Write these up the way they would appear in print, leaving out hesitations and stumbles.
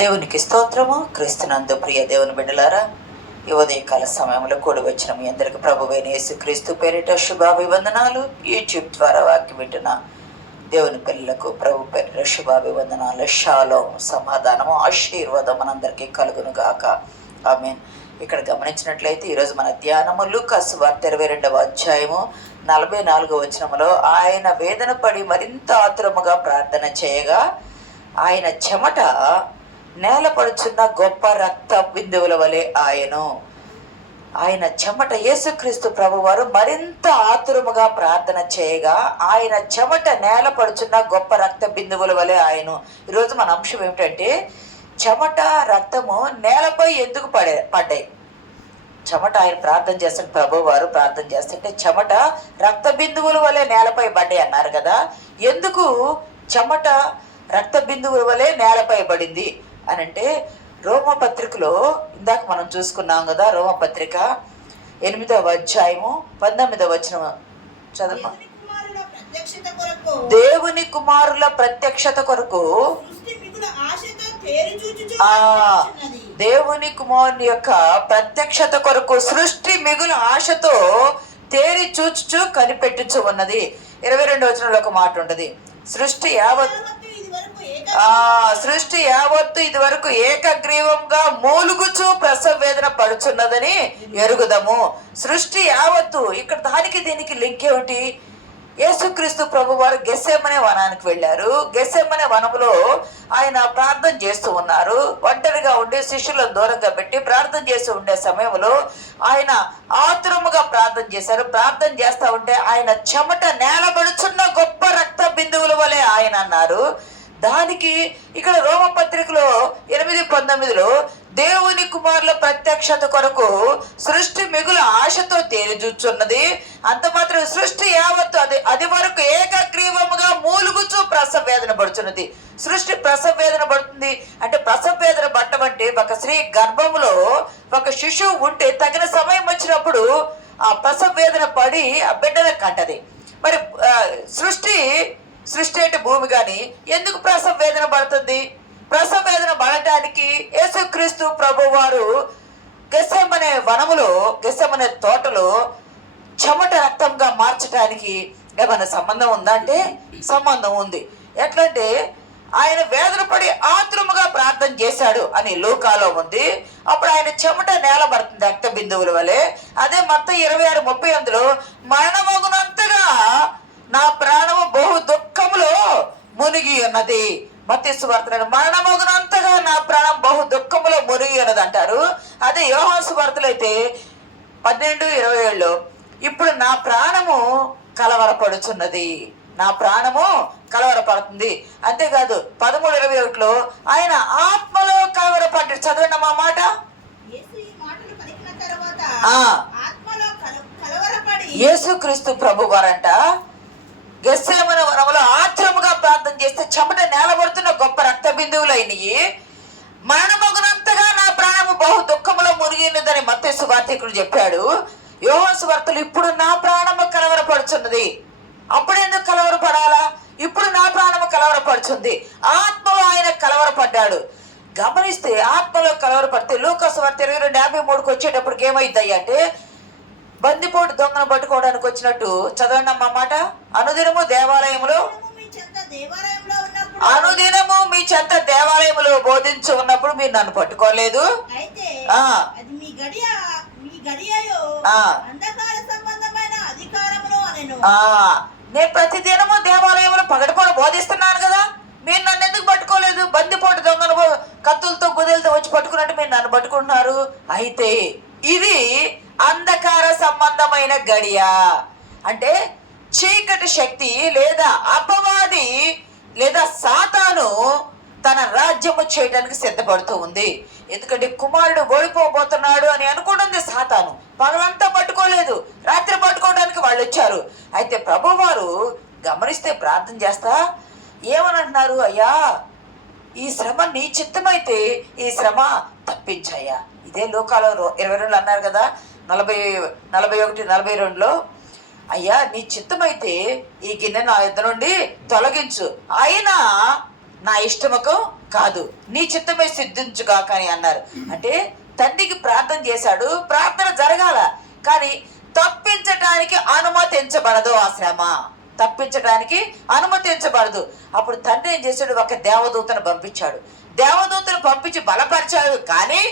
దేవునికి స్తోత్రము. క్రీస్తునందు ప్రియ దేవుని బిడ్డలారా, ఈ ఉదయకాల సమయంలో కూడి వచ్చిన మీ అందరికి ప్రభువైన యేసుక్రీస్తు పేరిట శుభాభివందనాలు. యూట్యూబ్ ద్వారా వాక్యం వింటున్న దేవుని పిల్లలకు ప్రభు పేరిట శుభాభివందనాలు. షాలోం, సమాధానము, ఆశీర్వాదం మనందరికీ కలుగును గాక. ఆమేన్. ఇక్కడ గమనించినట్లయితే ఈరోజు మన ధ్యానము లూకాసు వార్త 22వ అధ్యాయము 44వ వచనములో, ఆయన వేదన పడి మరింత ఆతురముగా ప్రార్థన చేయగా ఆయన చెమట నేలపడుచున్న గొప్ప రక్త బిందువుల వలె ఆయన చెమట, యేసుక్రీస్తు ప్రభువారు మరింత ఆతురముగా ప్రార్థన చేయగా ఆయన చెమట నేలపడుచున్న గొప్ప రక్త బిందువుల వలె ఈరోజు మన అంశం ఏమిటంటే, చెమట రక్తము నేలపై ఎందుకు పడ్డాయి. చెమట ఆయన ప్రార్థన చేస్తుంటే, ప్రభువారు ప్రార్థన చేస్తుంటే చెమట రక్త బిందువుల వలె నేలపై పడ్డాయి అన్నారు కదా. ఎందుకు చెమట రక్త బిందువుల వలె నేలపై పడింది అని అంటే, రోమపత్రికలో ఇందాక మనం చూసుకున్నాం కదా, రోమపత్రిక 8వ అధ్యాయము 19వ వచనం చదవ. దేవుని కుమారుల ప్రత్యక్షత కొరకు, దేవుని కుమారుని యొక్క ప్రత్యక్షత కొరకు సృష్టి మిగులు ఆశతో తేరి చూచుచు కనిపెట్టుచు ఉన్నది. 22వ వచనంలో ఒక మాట ఉంటది, సృష్టి యావత్తు ఇది వరకు ఏకగ్రీవంగా మూలుగుచు ప్రసవ వేదన పడుచున్నదని ఎరుగుదము. సృష్టి యావత్తు, ఇక్కడ దానికి దీనికి లింక్ ఏమిటి? యేసుక్రీస్తు ప్రభు వారు గెత్సేమనే వనానికి వెళ్ళారు. గెత్సేమనే వనములో ఆయన ప్రార్థన చేస్తూ ఉన్నారు. ఒంటరిగా ఉండి శిష్యులను దూరంగా పెట్టి ప్రార్థన చేస్తూ ఉండే సమయంలో ఆయన ఆతురముగా ప్రార్థన చేశారు. ప్రార్థన చేస్తూ ఉంటే ఆయన చెమట నేలబడుచున్న గొప్ప రక్త బిందువుల వలె ఆయన అన్నారు. దానికి ఇక్కడ రోమపత్రికలో 8:19లో దేవుని కుమారుల ప్రత్యక్షత కొరకు సృష్టి మిగులు ఆశతో తేలిచూచున్నది. అంత మాత్రం సృష్టి యావత్తు అది వరకు ఏకగ్రీవముగా మూలుగుచూ ప్రసవ వేదన పడుచున్నది. సృష్టి ప్రసవ వేదన పడుతుంది అంటే, ప్రసవ వేదన పట్టమంటే ఒక స్త్రీ గర్భంలో ఒక శిశువు ఉంటే తగిన సమయం వచ్చినప్పుడు ఆ ప్రసవ వేదన పడి ఆ బిడ్డను కంటది. మరి సృష్టి అంటే భూమి కానీ ఎందుకు ప్రసవ వేదన పడుతుంది? ప్రసవ వేదన పడటానికి యేసుక్రీస్తు ప్రభు వారు గెత్సేమనే వనములో, గెత్సేమనే తోటలో చెమట రక్తంగా మార్చడానికి ఏమైనా సంబంధం ఉందా అంటే సంబంధం ఉంది. ఎట్లంటే, ఆయన వేదన పడి ఆతురముగా ప్రార్థన చేశాడు అని లూకాలో ఉంది. అప్పుడు ఆయన చెమట నేలబడుతుంది రక్త బిందువుల వలె. అదే మత్తయి 26:38లో, మరణమగునంతగా నా ప్రాణము బహు దుఃఖములో మునిగి ఉన్నది. మత్తయి సువార్తలో మరణమగునంతగా నా ప్రాణం బహు దుఃఖములో మునిగి ఉన్నది అంటారు. అదే యోహాను సువార్తలో అయితే 12:27లో, ఇప్పుడు నా ప్రాణము కలవరపడుచున్నది, నా ప్రాణము కలవరపడుతుంది. అంతేకాదు 13:21లో ఆయన ఆత్మలో కలవరపడ్డాడు. చదవండి మా మాట. యేసుక్రీస్తు ప్రభు వారంట గెత్సేమనే వనములో ఆత్రముగా ప్రార్థన చేస్తే చెమట నేలబడుతున్న గొప్ప రక్త బిందువులు అయినవి. మరణమగునంతగా నా ప్రాణము బహు దుఃఖములో మునిగినదని మత్తయి సువార్తికుడు చెప్పాడు. యోహాను సువార్తలో ఇప్పుడు నా ప్రాణము కలవరపడుచున్నది. అప్పుడెందుకు కలవరపడాలా? ఇప్పుడు నా ప్రాణము కలవరపడుచుంది. ఆత్మలో ఆయన కలవరపడ్డాడు. గమనిస్తే ఆత్మలో కలవరపడితే లూకాసు వార్త 22:53కి వచ్చేటప్పటికి ఏమైందయ్యా అంటే, బందిపోటు దొంగను పట్టుకోవడానికి వచ్చినట్టు చదవండి అమ్మ మాట. అనుదినము మీ చెంత దేవాలయములో బోధించు ఉన్నప్పుడు మీరు నన్ను పట్టుకోలేదు. నేను ప్రతిదినము దేవాలయంలో పగటిపూట బోధిస్తున్నాను కదా, మీరు నన్ను ఎందుకు పట్టుకోలేదు? బందిపోటు దొంగను కత్తులతో గుదలతో వచ్చి పట్టుకున్నట్టు మీరు నన్ను పట్టుకుంటున్నారు. అయితే ఇది అంధకార సంబంధమైన గడియ. అంటే చీకటి శక్తి లేదా అపవాది లేదా సాతాను తన రాజ్యము చేయడానికి సిద్ధపడుతూ ఉంది. ఎందుకంటే కుమారుడు ఓడిపోబోతున్నాడు అని అనుకుంటుంది సాతాను. పగలంతా పట్టుకోలేదు, రాత్రి పట్టుకోవడానికి వాళ్ళు వచ్చారు. అయితే ప్రభువారు గమనిస్తే ప్రార్థన చేస్తా ఏమని అంటున్నారు, అయ్యా ఈ శ్రమ నీ చిత్తమైతే ఈ శ్రమ తప్పించాయా. ఇదే లోకాలో 22 అన్నారు కదా, 41-42లో, అయ్యా నీ చిత్తమైతే ఈ గిన్నె నా యుద్ధ నుండి తొలగించు, అయినా నా ఇష్టముకు కాదు, నీ చిత్తమే సిద్ధించుగాక అని అన్నారు. అంటే తండ్రికి ప్రార్థన చేశాడు, ప్రార్థన జరగాల, కానీ తప్పించటానికి అనుమతించబడదు. ఆ శ్రమ తప్పించడానికి అనుమతించబడదు. అప్పుడు తండ్రి ఏం చేశాడు? ఒక దేవదూతను పంపించాడు. దేవదూతను పంపించి బలపరిచాడు, కానీ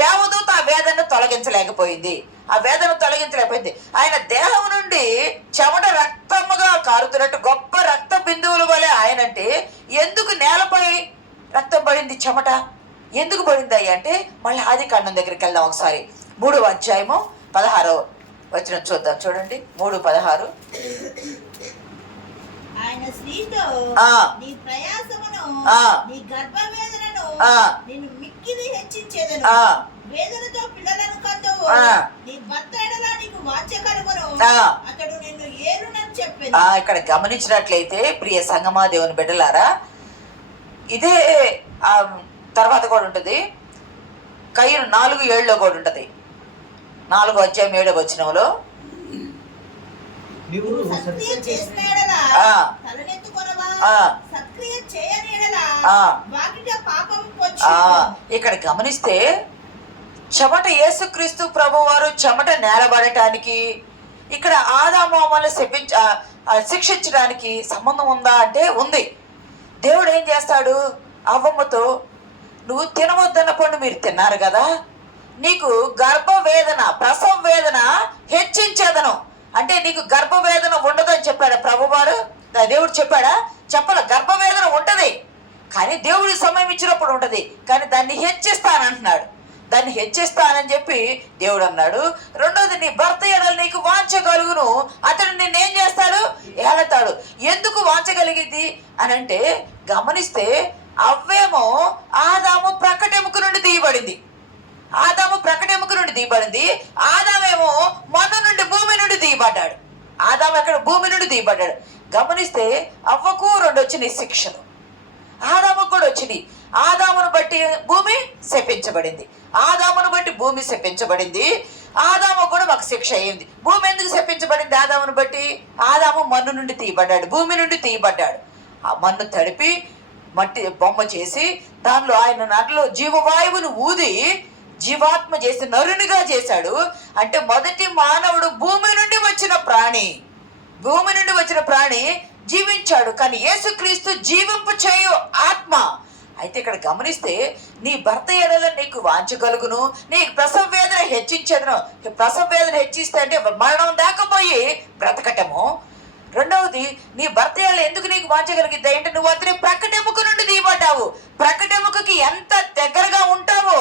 దేవదూత ఆ వేదన తొలగించలేకపోయింది. ఆ వేదన తొలగించలేకపోయింది. ఆయన దేహం నుండి చెమట రక్తముగా కారుతున్నట్టు గొప్ప రక్త బిందువుల వలె ఆయనంటే ఎందుకు నేలపై రక్తం పడింది? చెమట ఎందుకు పడింది అయ్యి అంటే మళ్ళీ ఆదికాండం దగ్గరికి వెళ్దాం ఒకసారి. 3వ అధ్యాయము 16వ వచనం చూద్దాం. చూడండి, 3:16. ఆయన స్త్రీతో నీ ప్రయాసమును నీ గర్భవేదనను నిన్ను మిక్కిలి హెచ్చించేదను, వేదనతో పిల్లలను కందువు, నీ భర్త ఎడల నీకు వాంఛ కలుగును, అతడు నిన్ను ఏలునని చెప్పెను. ఇక్కడ గమనించినట్లయితే ప్రియ సంగమా దేవుని బిడ్డలారా, ఇదే తర్వాత కూడా ఉంటుంది. కయ్యూను 4:7 కూడా ఉంటుంది. 4వ అధ్యాయం 7వ వచనంలో ఇక్కడ గమనిస్తే చెమట యేసుక్రీస్తు ప్రభువారు చెమట నేలబడటానికి, ఇక్కడ ఆదాము అవ్వను శిక్షించడానికి సంబంధం ఉందా అంటే ఉంది. దేవుడు ఏం చేస్తాడు? అవ్వమ్మతో, నువ్వు తినవద్దన్న పండు మీరు తిన్నారు కదా, నీకు గర్భవేదన ప్రసవ వేదన హెచ్చించేదను అంటే నీకు గర్భవేదన ఉండదని చెప్పాడా ప్రభువారు? దేవుడు చెప్పాడా? చెప్పాల. గర్భవేదన ఉంటది, కానీ దేవుడి సమయం ఇచ్చినప్పుడు ఉంటది, కానీ దాన్ని హెచ్చిస్తానంటున్నాడు. దాన్ని హెచ్చిస్తానని చెప్పి దేవుడు అన్నాడు. రెండోది, నీ భర్త ఎడల నీకు వాంఛ కలుగును, అతడు నిన్నేం చేస్తాడు? ఏలతాడు. ఎందుకు వాంఛ కలిగింది అని అంటే గమనిస్తే, అవ్వేమో ఆదాము ప్రక్కటెముక నుండి తీయబడింది. ఆదాము ప్రక్కటెముక నుండి తీయబడింది. ఆదామేమో మన్ను నుండి భూమి నుండి తీయబడ్డాడు. ఆదాము ఎక్కడ? భూమి నుండి తీయబడ్డాడు. గమనిస్తే అవ్వకు 2 వచ్చినాయి శిక్షలు, ఆదాముకు కూడా వచ్చినాయి. ఆదామును బట్టి భూమి శపించబడింది, ఆదామును బట్టి భూమి శపించబడింది. ఆదాము కూడా మాకు శిక్ష అయ్యింది. భూమి ఎందుకు శపించబడింది? ఆదామును బట్టి. ఆదాము మన్ను నుండి తీయబడ్డాడు, భూమి నుండి తీయబడ్డాడు. ఆ మన్ను తడిపి మట్టి బొమ్మ చేసి దానిలో ఆయన నటులో జీవవాయువును ఊది జీవాత్మ చేసి నరునిగా చేశాడు. అంటే మొదటి మానవుడు భూమి నుండి వచ్చిన ప్రాణి, భూమి నుండి వచ్చిన ప్రాణి జీవించాడు, కానీ యేసుక్రీస్తు జీవింపు చేయు ఆత్మ. అయితే ఇక్కడ గమనిస్తే, నీ భర్త ఎడల నీకు వాంఛ కలుగును, నీకు ప్రసవ వేదన హెచ్చించదును. ప్రసవ వేదన హెచ్చిస్తే అంటే మరణం దాకపోయి బ్రతకటము. రెండవది, నీ భర్త ఎడల ఎందుకు నీకు వాంఛ కలిగిద్దా అంటే నువ్వు అతని ప్రక్కటెముక నుండి తీయబడ్డావు. ప్రక్కటెముకకి ఎంత దగ్గరగా ఉంటావో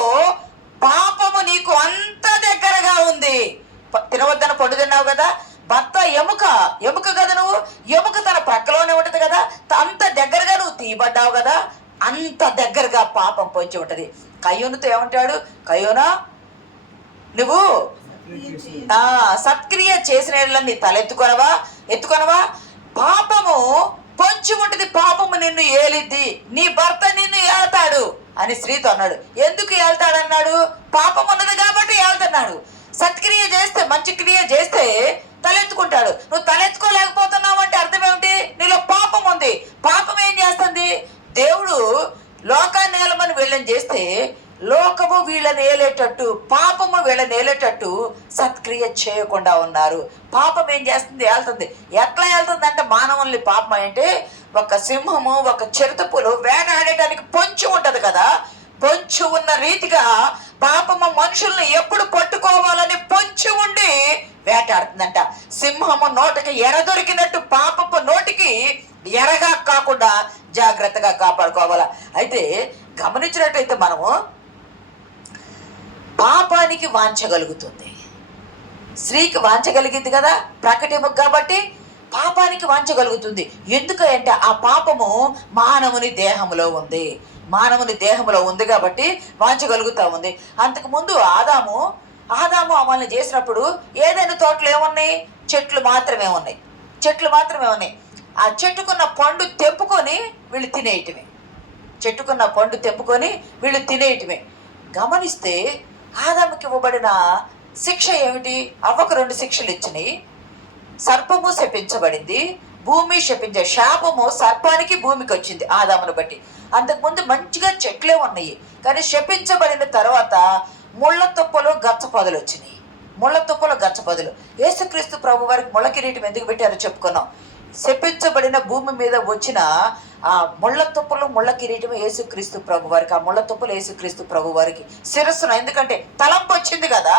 పాపము నీకు అంత దగ్గరగా ఉంది. తినవద్దన పండు తిన్నావు కదా, భర్త ఎముక కదా, నువ్వు ఎముక తన ప్రక్కలోనే ఉంటది కదా, అంత దగ్గరగా నువ్వు తీయబడ్డావు కదా, అంత దగ్గరగా పాపం పొంచి ఉంటది. కయ్యూనుతో ఏమంటాడు? కయ్యూనా, నువ్వు సత్క్రియ చేసిన నీ ఎత్తుకొనవా పాపము పొంచి ఉంటది, పాపము నిన్ను ఏలిద్ది, నీ భర్త నిన్ను ఏళ్తాడు అని స్త్రీతో అన్నాడు. ఎందుకు ఏళ్తాడన్నాడు? పాపం ఉన్నది కాబట్టి ఏళ్తున్నాడు. సత్క్రియ చేస్తే, మంచి క్రియ చేస్తే తలెత్తుకుంటాడు. నువ్వు తలెత్తుకోలేకపోతున్నావు అంటే అర్థం ఏమిటి? నీలో పాపం ఉంది. పాపం ఏం చేస్తుంది? దేవుడు లోకాన్ని ఏలమని వీళ్ళని చేస్తే లోకము వీళ్ళని ఏలేటట్టు, పాపము వీళ్ళని ఏలేటట్టు సత్క్రియ చేయకుండా ఉన్నారు. పాపం ఏం చేస్తుంది? ఏళ్తుంది. ఎట్లా ఏళ్తుంది అంటే మానవుల్ని పాపం అంటే ఒక సింహము ఒక చిరుతపులు వేటాడేటానికి పొంచి ఉంటది కదా, పొంచి ఉన్న రీతిగా పాపము మనుషుల్ని ఎప్పుడు పట్టుకోవాలని పొంచి ఉండి వేటాడుతుందంట. సింహము నోటికి ఎర దొరికినట్టు పాపపు నోటికి ఎరగా కాకుండా జాగ్రత్తగా కాపాడుకోవాలా. అయితే గమనించినట్టయితే మనము పాపానికి వాంఛగలుగుతుంది, స్త్రీకి వాంఛగలిగింది కదా ప్రకటెముక కాబట్టి పాపానికి వాంఛగలుగుతుంది. ఎందుకంటే ఆ పాపము మానవుని దేహంలో ఉంది, మానవుని దేహంలో ఉంది కాబట్టి వాంఛగలుగుతూ ఉంది. అంతకుముందు ఆదాము అమల్ని చేసినప్పుడు ఏదైనా తోటలు ఏమున్నాయి? చెట్లు మాత్రమే ఉన్నాయి. ఆ చెట్టుకున్న పండు తెంపుకొని వీళ్ళు తినేయటమే. గమనిస్తే ఆదాముకి ఇవ్వబడిన శిక్ష ఏమిటి? అవ్వకు 2 శిక్షలు ఇచ్చినాయి. సర్పము శపించబడింది, భూమి శపించే శాపము సర్పానికి భూమికి వచ్చింది ఆదామును బట్టి. అంతకుముందు మంచిగా చెట్లే ఉన్నాయి, కానీ శపించబడిన తర్వాత ముళ్ళ తుప్పలు గచ్చపొదలు వచ్చినాయి. ముళ్ళ తుప్పలు గచ్చపొదలు. యేసుక్రీస్తు ప్రభు వారికి ముళ్ళ కిరీటం ఎందుకు పెట్టారో చెప్పుకున్నాం. శపించబడిన భూమి మీద వచ్చిన ఆ ముళ్ళ తుప్పలు ముళ్ళ కిరీటం యేసుక్రీస్తు ప్రభు వారికి. ఆ ముళ్ళ తుప్పలు యేసుక్రీస్తు ప్రభు వారికి శిరస్సున, ఎందుకంటే తలంపు వచ్చింది కదా,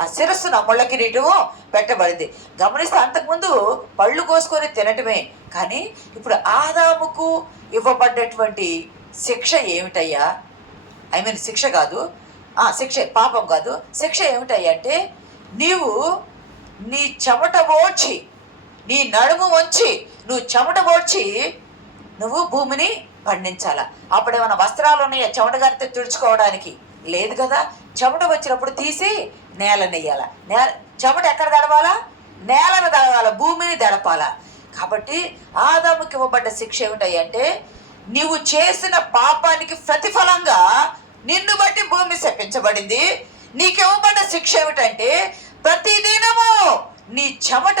ఆ శిరస్సున ముళ్ళ కిరీటము పెట్టబడింది. గమనిస్తే అంతకుముందు పళ్ళు కోసుకొని తినటమే, కానీ ఇప్పుడు ఆదాముకు ఇవ్వబడ్డటువంటి శిక్ష ఏమిటయ్యా? శిక్ష కాదు, శిక్ష పాపం కాదు, శిక్ష ఏమిటయ్యా అంటే నీవు నీ చెమట ఓడ్చి, నీ నడుము వంచి నువ్వు చెమట ఓడ్చి నువ్వు భూమిని పండించాలా. అప్పుడేమైనా వస్త్రాలు ఉన్నాయా చెమట గారితో తుడుచుకోవడానికి? లేదు కదా. చెమట వచ్చినప్పుడు తీసి నేలనెయ్యాల. చెమట ఎక్కడ దడవాలా? నేలను దడవాలా, భూమిని దడపాలా. కాబట్టి ఆదాముకి ఇవ్వబడ్డ శిక్ష ఏమిటంటే నీవు చేసిన పాపానికి ప్రతిఫలంగా నిన్ను బట్టి భూమి శపించబడింది. నీకు ఇవ్వబడ్డ శిక్ష ఏమిటంటే ప్రతిదినము నీ చెమట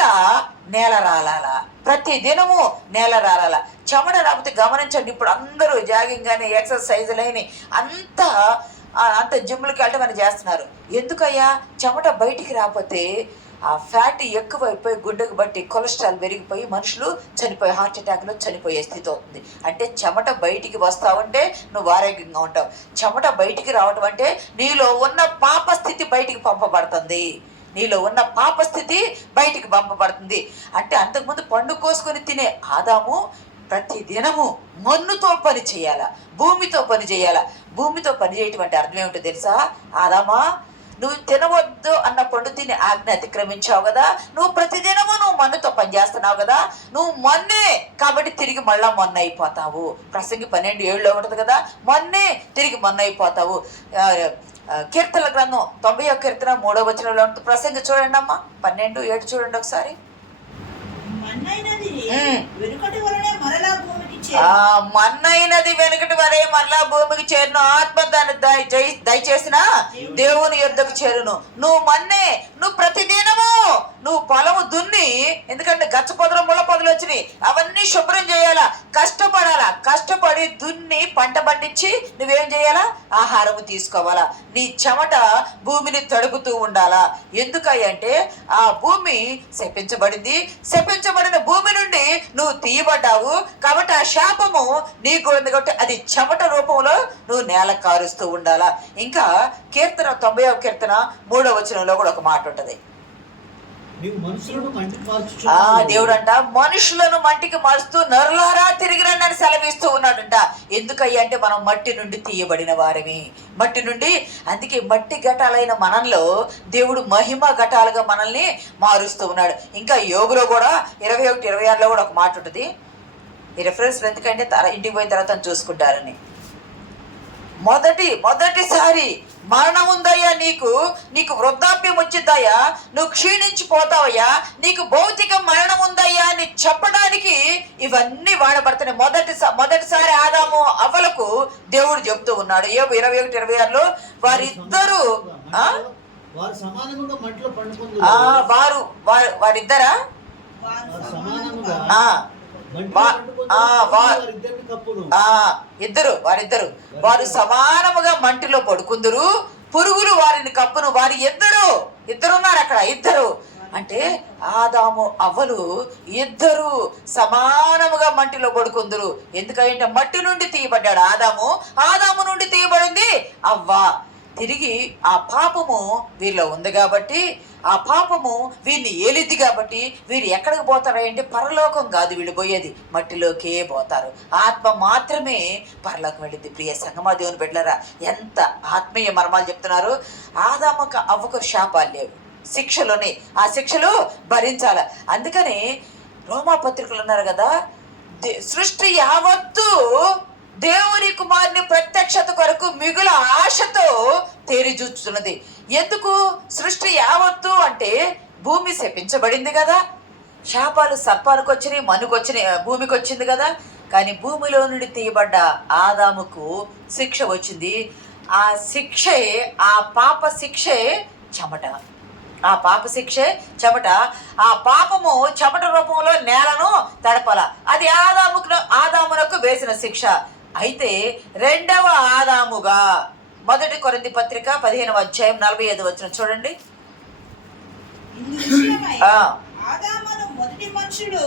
నేల రాలాలా, ప్రతి దినము నేల రాలాలా. చెమట రాకపోతే గమనించండి, ఇప్పుడు అందరూ జాగింగ్ కానీ ఎక్సర్సైజులని అంత జిమ్లకి వెళ్ళటం అని చేస్తున్నారు. ఎందుకయ్యా? చెమట బయటికి రాకపోతే ఆ ఫ్యాట్ ఎక్కువైపోయి గుండెకు బట్టి కొలెస్ట్రాల్ పెరిగిపోయి మనుషులు చనిపోయి హార్ట్ అటాక్లో చనిపోయే స్థితి అవుతుంది. అంటే చెమట బయటికి వస్తా ఉంటే నువ్వు ఆరోగ్యంగా ఉంటావు. చెమట బయటికి రావటం అంటే నీలో ఉన్న పాప స్థితి బయటికి పంపబడుతుంది. నీలో ఉన్న పాప స్థితి బయటికి పంపబడుతుంది. అంటే అంతకుముందు పండు కోసుకొని తినే ఆదాము ప్రతి దినము మన్నుతో పని చేయాల, భూమితో పని చేయాల. భూమితో పని చేయటం అంటే అర్థం ఏమిటో తెలుసా? ఆదామా, నువ్వు తినవద్దు అన్న పండు తిని ఆజ్ఞ అతిక్రమించావు కదా, నువ్వు ప్రతిదినము నువ్వు మన్నుతో పని చేస్తున్నావు కదా, నువ్వు మన్నే కాబట్టి తిరిగి మళ్ళా మొన్న అయిపోతావు. ప్రసంగి 12:7 ఉంటుంది కదా, మొన్నే తిరిగి మొన్న అయిపోతావు. కీర్తనల గ్రంథం 90వ కీర్తన 3వ వచనంలో ఉంటుంది. ప్రసంగి చూడండి అమ్మా, 12:7 చూడండి ఒకసారి. మన్నైనది వెనుకటి వలనే మరలా భూమికి చేరును, ఆత్మ దాన్ని దయచేసిన దేవుని యొద్దకు చేరును. నువ్వు మన్నే, నువ్వు ప్రతిదినము నువ్వు పొలము దున్ని, ఎందుకంటే గచ్చ పొదలు ముళ్ళ పొదలు వచ్చినాయి, అవన్నీ శుభ్రం చేయాలా, కష్టపడాలా. కష్టపడి దున్ని పంట పండించి నువ్వేం చేయాలా? ఆహారము తీసుకోవాలా. నీ చెమట భూమిని తడుపుతూ ఉండాలా. ఎందుకంటే ఆ భూమి శపించబడింది. శపించబడిన భూమి నుండి నువ్వు తీయబడ్డావు కాబట్టి ఆ శాపము నీకు ఉంది కాబట్టి అది చెమట రూపంలో నువ్వు నేల కారుస్తూ ఉండాలా. ఇంకా కీర్తన 90వ కీర్తన 3వ వచనంలో కూడా ఒక మాట ఉంటుంది. దేవుడు అంట మనుషులను మంటికి మారుస్తూ నరులారా తిరిగి రండి అని సెలవిస్తూ ఉన్నాడంట. ఎందుకయ్యా అంటే మనం మట్టి నుండి తీయబడిన వారిని, మట్టి నుండి. అందుకే మట్టి ఘటాలైన మనల్లో దేవుడు మహిమ ఘటాలుగా మనల్ని మారుస్తూ ఉన్నాడు. ఇంకా యోగులో కూడా 21:26లో కూడా ఒక మాట ఉంటుంది. ఈ రెఫరెన్స్ ఎందుకంటే ఇంటికి పోయిన తర్వాత చూసుకుంటారని. మొదటిసారి మరణం ఉందయ్యా, నీకు వృద్ధాప్యం వచ్చిందయ్యా, నువ్వు క్షీణించిపోతావయ్యా, నీకు భౌతిక మరణం ఉందయ్యా అని చెప్పడానికి ఇవన్నీ వాడబడుతున్నాయి. మొదటిసారి ఆదాము అవ్వలకు దేవుడు చెప్తూ ఉన్నాడు. 21:26లో వారిద్దరూ వారిద్దరా వారిద్దరు వారు సమానముగా మంటిలో పడుకుందురు, పురుగులు వారిని కప్పును. వారి ఇద్దరున్నారు అక్కడ. ఇద్దరు అంటే ఆదాము అవ్వలు ఇద్దరు సమానముగా మంటిలో పడుకుందురు. ఎందుకంటే మట్టి నుండి తీయబడ్డాడు ఆదాము నుండి తీయబడింది అవ్వ. తిరిగి ఆ పాపము వీరిలో ఉంది కాబట్టి, ఆ పాపము వీరిని ఏలిద్ది కాబట్టి వీరు ఎక్కడికి పోతారంటే పరలోకం కాదు, వీళ్ళు పోయేది మట్టిలోకే పోతారు. ఆత్మ మాత్రమే పరలోకం వెళ్ళింది. ప్రియ సంగమా, దేవుని బిడ్డలారా, ఎంత ఆత్మీయ మర్మాలు చెప్తున్నారు. ఆదాముకు అవ్వకు శాపాలు లేవు, శిక్షలోనే ఆ శిక్షలు భరించాల. అందుకని రోమాపత్రికలు ఉన్నారు కదా, సృష్టి యావత్తు దేవుని కుమారుని ప్రత్యక్షత కొరకు మిగుల ఆశతో తేరి చూస్తున్నది. ఎందుకు సృష్టి యావత్తు అంటే భూమి శపించబడింది కదా, శాపాలు సర్పానికి వచ్చినాయి, మనుకు వచ్చినాయి, భూమికి వచ్చింది కదా. కానీ భూమిలో నుండి తీయబడ్డ ఆదాముకు శిక్ష వచ్చింది. ఆ శిక్షే, ఆ పాప శిక్షే చెమట. ఆ పాప శిక్షే చెమట. ఆ పాపము చెమట రూపంలో నేలను తడపాల. అది ఆదామునకు వేసిన శిక్ష. అయితే రెండవ ఆదాముగా 1 కొరింథీ పత్రిక 15వ అధ్యాయం 45వ వచనం చూడండి. ఆదామును మొదటి మనుషుడు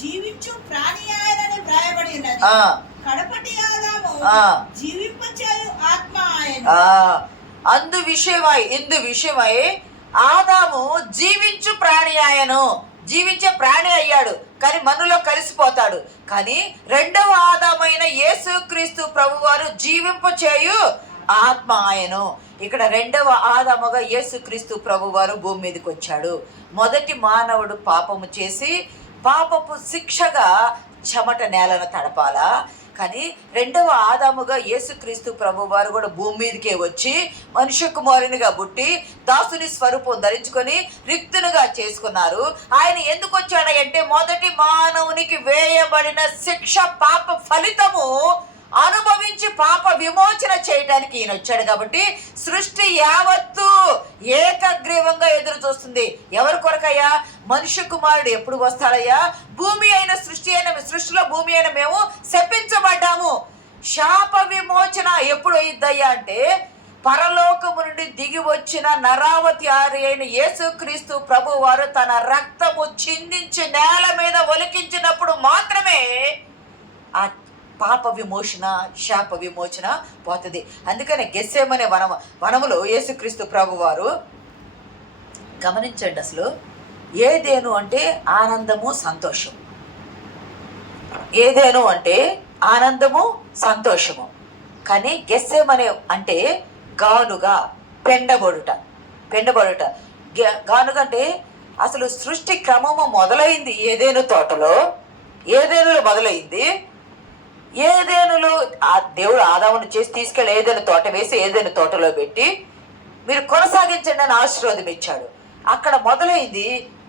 జీవించు ప్రాణి ఆయనని వ్రాయబడి ఉన్నది. కడపటి ఆదాము జీవింపచేయు ఆత్మ ఆయన. ఇందు విషయమై ఆదాము జీవించు ప్రాణి ఆయను. జీవించే ప్రాణి అయ్యాడు, కానీ మనలో కలిసిపోతాడు. కానీ రెండవ ఆదామైన యేసుక్రీస్తు ప్రభువారు జీవింపచేయు ఆత్మ ఆయను. ఇక్కడ రెండవ ఆదాముగా యేసుక్రీస్తు ప్రభువారు భూమి మీదకి వచ్చాడు. మొదటి మానవుడు పాపము చేసి పాపపు శిక్షగా చెమట నేలను తడపాలా, కానీ రెండవ ఆదాముగా యేసుక్రీస్తు ప్రభువారు కూడా భూమి మీదకే వచ్చి మనుష్య కుమారునిగా పుట్టి దాసుని స్వరూపం ధరించుకొని రిక్తునిగా చేసుకున్నారు. ఆయన ఎందుకు వచ్చాడంటే మొదటి మానవునికి వేయబడిన శిక్ష పాప ఫలితము అనుభవించి పాప విమోచన చేయడానికి ఈయన వచ్చాడు. కాబట్టి సృష్టి యావత్తు ఏకగ్రీవంగా ఎదురు చూస్తుంది. ఎవరి కొరకయ్యా? మనుష్య కుమారుడు ఎప్పుడు వస్తాడయ్యా? భూమి అయిన సృష్టిలో భూమి అయిన మేము శపించబడ్డాము. శాప విమోచన ఎప్పుడు అయ్యిద్దయ్యా అంటే పరలోకము నుండి దిగి వచ్చిన నరావతి అయిన యేసుక్రీస్తు ప్రభు వారు తన రక్తము చిందించి నేల మీద ఒలికించినప్పుడు మాత్రమే ఆ పాప విమోచన, శాప విమోచన పోతుంది. అందుకనే గెస్సేమనే వనములో యేసుక్రీస్తు ప్రభువారు గమనించండి. అసలు ఏదేను అంటే ఆనందము, సంతోషం. ఏదేను అంటే ఆనందము, సంతోషము. కానీ గెస్సేమనే అంటే గానుగా, పెండబడుట. గానుగంటే అసలు సృష్టి క్రమము మొదలైంది ఏదేను తోటలో. ఏదేనులో మొదలైంది. ఏదేనులో ఆ దేవుడు ఆదామును చేసి తీసుకెళ్ళి ఏదైనా తోట వేసి ఏదైనా తోటలో పెట్టి మీరు కొనసాగించండి అని ఆశీర్వాదం ఇచ్చాడు. అక్కడ మొదలైంది,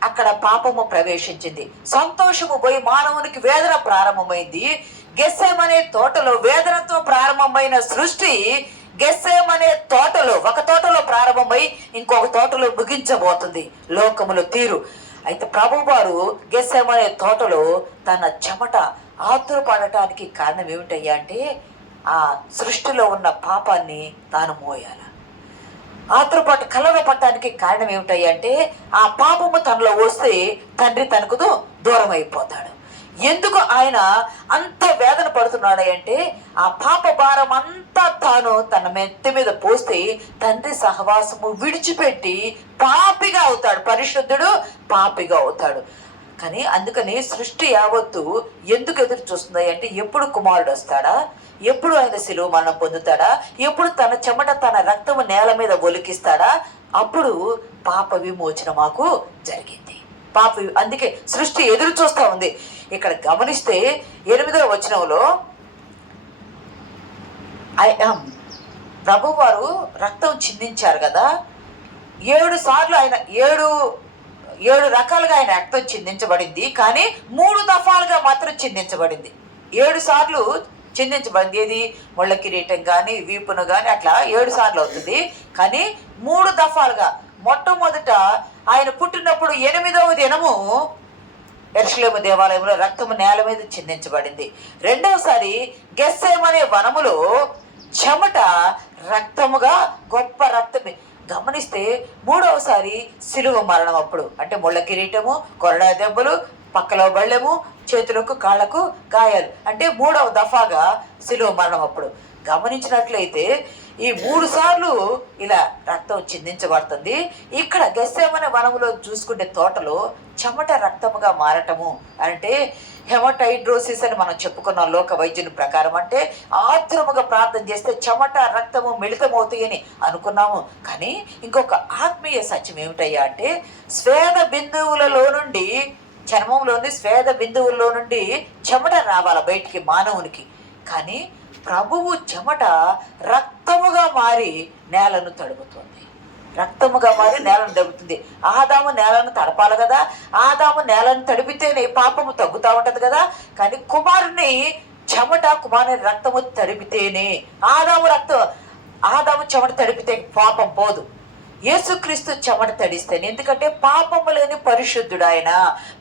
అక్కడ పాపము ప్రవేశించింది. సంతోషము పోయి మానవునికి వేదన ప్రారంభమైంది. గెస్సేమనే తోటలో వేదనతో ప్రారంభమైన సృష్టి గెస్సేమనే తోటలో, ఒక తోటలో ప్రారంభమై ఇంకొక తోటలో ముగించబోతుంది లోకముల తీరు. అయితే ప్రభువారు గెస్సేమనే తోటలో తన చెమట ఆతురపడటానికి కారణం ఏమిటయ్యా అంటే ఆ సృష్టిలో ఉన్న పాపాన్ని తాను మోయాల. కలవపడటానికి కారణం ఏమిటయ్యా అంటే ఆ పాపము తనలో వస్తే తండ్రి తనకు దూరం అయిపోతాడు. ఎందుకు ఆయన అంత వేదన పడుతున్నాడు అంటే ఆ పాప భారం అంతా తాను తన మెత్త మీద పోస్తే తండ్రి సహవాసము విడిచిపెట్టి పాపిగా అవుతాడు. పరిశుద్ధుడు పాపిగా అవుతాడు. కానీ అందుకని సృష్టి యావత్తు ఎందుకు ఎదురు చూస్తుంది అంటే ఎప్పుడు కుమారుడు వస్తాడా, ఎప్పుడు ఆయన శిలువ మరణం పొందుతాడా, ఎప్పుడు తన చెమట తన రక్తము నేల మీద ఒలికిస్తాడా, అప్పుడు పాప విమోచన మాకు జరిగింది. అందుకే సృష్టి ఎదురు చూస్తూ ఉంది. ఇక్కడ గమనిస్తే 8వ వచనంలో ప్రభువారు రక్తం చిందించారు కదా. 7 సార్లు ఆయన 7 రకాలుగా ఆయన రక్తం చిందించబడింది. కానీ 3 దఫాలుగా మాత్రం చిందించబడింది. 7 సార్లు చిందించబడింది. ఏది ముళ్ళ కిరీటం కానీ వీపును కానీ అట్లా 7 సార్లు అవుతుంది. కానీ 3 దఫాలుగా. మొట్టమొదట ఆయన పుట్టినప్పుడు 8వ దినము యెరూషలేము దేవాలయంలో రక్తము నేల మీద చిందించబడింది. రెండవసారి గెస్సేమనే వనములో చెమట రక్తముగా గొప్ప రక్తమే. గమనిస్తే 3వసారి శిలువ మరణం అప్పుడు అంటే ముళ్ళ కిరీటము, కొరడా దెబ్బలు, పక్కలో బళ్ళెము, చేతులకు కాళ్లకు గాయాలు అంటే 3వ దఫాగా శిలువ మరణం అప్పుడు. గమనించినట్లయితే ఈ 3 సార్లు ఇలా రక్తం చిందించబడుతుంది. ఇక్కడ గెస్సేమనే వనములో చూసుకుంటే తోటలో చెమట రక్తముగా మారటము అంటే హెమటైడ్రోసిస్ అని మనం చెప్పుకున్నాం లోక వైద్యుని ప్రకారం. అంటే ఆత్రముగా ప్రార్థన చేస్తే చెమట రక్తము మిళితమవుతాయని అనుకున్నాము. కానీ ఇంకొక ఆత్మీయ సత్యం ఏమిటయ్యా అంటే స్వేద బిందువులలో నుండి, చర్మంలోని స్వేద బిందువుల్లో నుండి చెమట రావాల బయటికి మానవునికి. కానీ ప్రభువు చెమట రక్తముగా మారి నేలను తడుపుతుంది. రక్తముగా మారి నేలను తడుపుతుంది. ఆదాము నేలను తడపాలి కదా. ఆదాము నేలను తడిపితేనే పాపము తగ్గుతూ ఉంటుంది కదా. కానీ కుమారుని చెమట, కుమారుని రక్తము తడిపితేనే ఆదాము చెమట తడిపితే పాపం పోదు. యేసుక్రీస్తు చెమట తడిస్తేనే, ఎందుకంటే పాపము లేని పరిశుద్ధుడు ఆయన.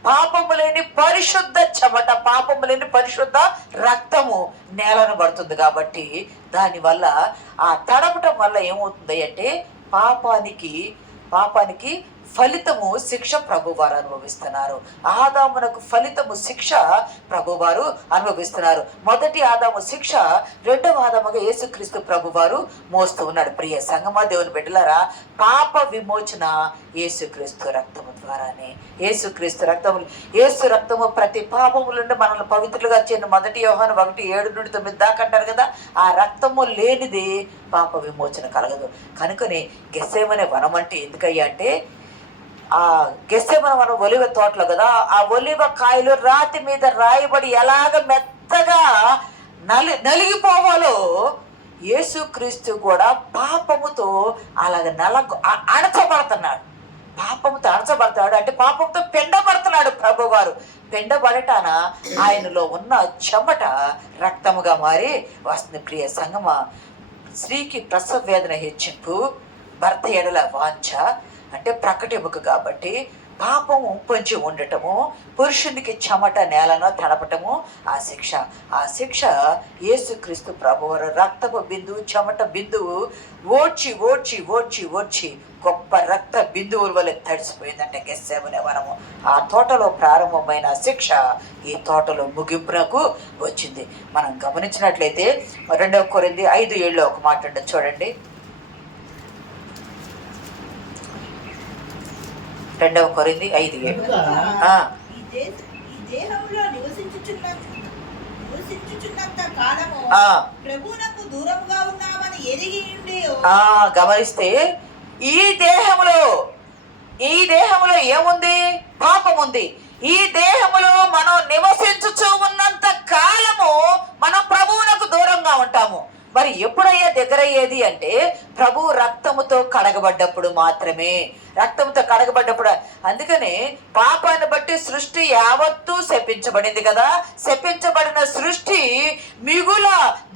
పాపము లేని పరిశుద్ధ చెమట, పాపము లేని పరిశుద్ధ రక్తము నేలను పడుతుంది. కాబట్టి దానివల్ల ఆ తడపటం వల్ల ఏమవుతుంది అంటే పాపానికి ఫలితము శిక్ష ప్రభువారు అనుభవిస్తున్నారు. ఆదామునకు ఫలితము శిక్ష ప్రభువారు అనుభవిస్తున్నారు. మొదటి ఆదాము శిక్ష రెండవ ఆదాముగా యేసుక్రీస్తు ప్రభువారు మోస్తూ ఉన్నాడు. ప్రియ సంగమా, దేవుని బిడ్డలారా, పాప విమోచన యేసుక్రీస్తు రక్తము ద్వారానే. యేసు రక్తము ప్రతి పాపము నుండి మనల్ని పవిత్రులుగా చేయను. మొదటి యోహాను 1:7-9 దాకా అంటారు కదా. ఆ రక్తము లేనిది పాప విమోచన కలగదు. కనుకనే గెత్సేమనే వనం అంటే ఎందుకయ్యా అంటే, ఆ గెత్సేమనే వనం ఒలివ తోటలో కదా, ఆ ఒలివ కాయలు రాతి మీద రాయబడి ఎలాగ మెత్తగా నలిగిపోవాలో యేసుక్రీస్తు కూడా పాపముతో అలాగ అణచబడుతున్నాడు. పాపంతో అణచబడతాడు అంటే పాపంతో పెండబడుతున్నాడు ప్రభువారు. పెండబడటాన ఆయనలో ఉన్న చెమట రక్తముగా మారి వస్తుంది. ప్రియ సంగమ, స్త్రీకి ప్రసవ వేదన హెచ్చింపు, భర్త ఎడల వాంఛ అంటే ప్రకటింపుకు. కాబట్టి పాపము పొంచి ఉండటము, పురుషునికి చెమట నేలను తడపటము ఆ శిక్ష యేసుక్రీస్తు ప్రభువారు రక్తపు బిందువు, చెమట బిందువు ఓడ్చి ఓడ్చి ఓడ్చి ఓడ్చి గొప్ప రక్త బిందువుల వల్ల తడిసిపోయిందంటే గెత్సేమనే వనము. ఆ తోటలో ప్రారంభమైన శిక్ష ఈ తోటలో ముగింపునకు వచ్చింది. మనం గమనించినట్లయితే 2 కొరింథీ 5:7 ఒక మాట ఉంటుంది చూడండి. 2 కొరింథీ 5:7. గమనిస్తే ఈ దేహములో ఏముంది? పాపం ఉంది. ఈ దేహములో మనం నివసించుచూ ఉన్నంత కాలము మనం ప్రభువునకు దూరంగా ఉంటాము. మరి ఎప్పుడయ్యా దగ్గరయ్యేది అంటే ప్రభు రక్తముతో కడగబడ్డప్పుడు మాత్రమే. రక్తంతో కడగబడ్డప్పుడు. అందుకనే పాపాన్ని బట్టి సృష్టి యావత్తూ శపించబడింది కదా. శపించబడిన సృష్టి మిగుల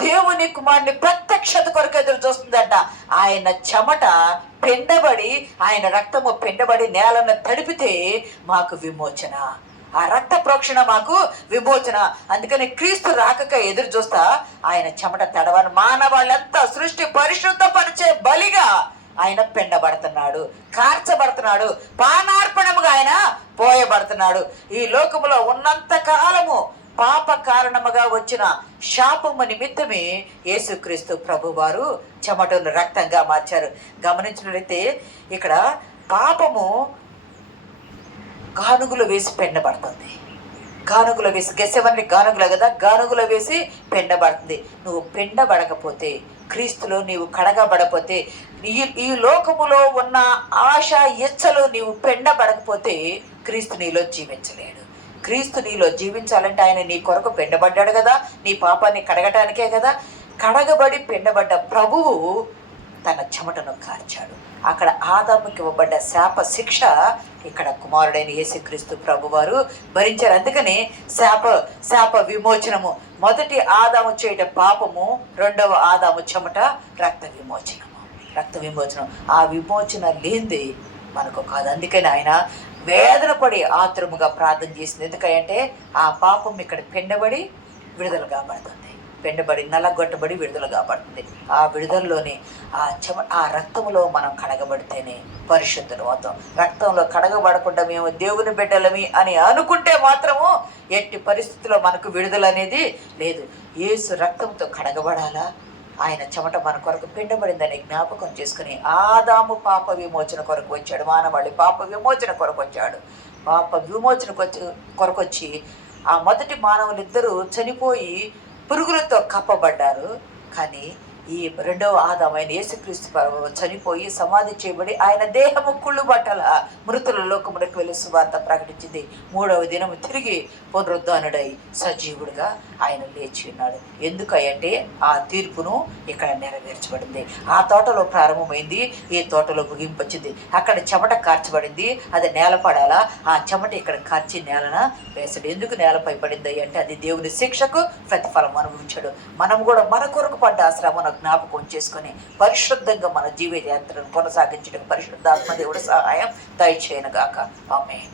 దేవుని కుమారుని ప్రత్యక్షత కొరకు ఎదురు చూస్తుందట. ఆయన చెమట పెండబడి, ఆయన రక్తము పెండబడి నేలను తడిపితే మాకు విమోచన. ఆ రక్త ప్రోక్షణ మాకు విమోచన. అందుకని క్రీస్తు రాకక ఎదురు చూస్తా ఆయన చెమట తడవని మానవాళ్ళంతా సృష్టి పరిశుద్ధపరిచే బలిగా ఆయన పెండబడుతున్నాడు, కార్చబడుతున్నాడు, పానార్పణముగా ఆయన పోయబడుతున్నాడు. ఈ లోకములో ఉన్నంత కాలము పాప కారణముగా వచ్చిన శాపము నిమిత్తమే యేసుక్రీస్తు ప్రభువారు చెమటను రక్తంగా మార్చారు. గమనించినట్లయితే ఇక్కడ పాపము గానుగులు వేసి పెండబడుతుంది. గానుగులు వేసి, గెత్సేమనే గానుగులు కదా, గానుగులు వేసి పెండబడుతుంది. నువ్వు పెండబడకపోతే, క్రీస్తులో నీవు కడగబడపోతే, ఈ లోకములో ఉన్న ఆశ ఇచ్చలు నీవు పెండబడకపోతే క్రీస్తు నీలో జీవించలేడు. క్రీస్తు నీలో జీవించాలంటే ఆయన నీ కొరకు పెండబడ్డాడు కదా, నీ పాపాన్ని కడగటానికే కదా. కడగబడి పెండబడ్డ ప్రభువు తన చెమటను కార్చాడు. అక్కడ ఆదాముకి ఇవ్వబడ్డ శాప ఇక్కడ కుమారుడైన యేసుక్రీస్తు ప్రభువారు భరించారు. అందుకని శాప విమోచనము. మొదటి ఆదాము చేయడం పాపము, రెండవ ఆదాము చెమట రక్త విమోచనం. ఆ విమోచన లేనిది మనకు కాదు. అందుకని ఆయన వేదన పడి ఆతురముగా ప్రార్థన చేసింది. ఎందుకంటే ఆ పాపం ఇక్కడ పెండబడి విడుదల కాబడుతుంది. పెండబడి నల్లగొట్టబడి విడుదల కాబడుతుంది. ఆ విడుదలలోనే ఆ రక్తంలో మనం కడగబడితేనే పరిశుద్ధులు అవుతాం. రక్తంలో కడగబడకుండా మేము దేవుని బిడ్డలమి అని అనుకుంటే మాత్రము ఎట్టి పరిస్థితుల్లో మనకు విడుదల అనేది లేదు. యేసు రక్తంతో కడగబడాలా, ఆయన చెమట మన కొరకు పిండబడిందని జ్ఞాపకం చేసుకుని ఆదాము పాప విమోచన కొరకు వచ్చాడు. మానవాళి పాప విమోచన కొరకు వచ్చాడు. పాప విమోచన కొరకు వచ్చి ఆ మొదటి మానవులిద్దరూ చనిపోయి పురుగులతో కప్పబడ్డారు. కానీ ఈ రెండవ ఆదామైన యేసుక్రీస్తు చనిపోయి సమాధి చేయబడి ఆయన దేహము కుళ్ళు బట్టల మృతుల లోకములకు వెళ్ళి సువార్త ప్రకటించింది. 3వ దినము తిరిగి పునరుద్ధానుడై సజీవుడిగా ఆయన లేచి ఉన్నాడు. ఎందుకంటే ఆ తీర్పును ఇక్కడ నెరవేర్చబడింది. ఆ తోటలో ప్రారంభమైంది, ఈ తోటలో ముగింపు వచ్చింది. అక్కడ చెమట కార్చబడింది, అది నేల పడాలా, ఆ చెమట ఇక్కడ కార్చి నేలన వేసాడు. ఎందుకు నేలపై పడింది అంటే అది దేవుని శిక్షకు ప్రతిఫలం అనుభవించాడు. మనం కూడా మన కొరకు పడ్డ శ్రమను జ్ఞాపకం చేసుకొని పరిశుద్ధంగా మన జీవిత యాత్రను కొనసాగించడం పరిశుద్ధాత్మ దేవుడు సహాయం దయచేయను గాక. ఆమేన్.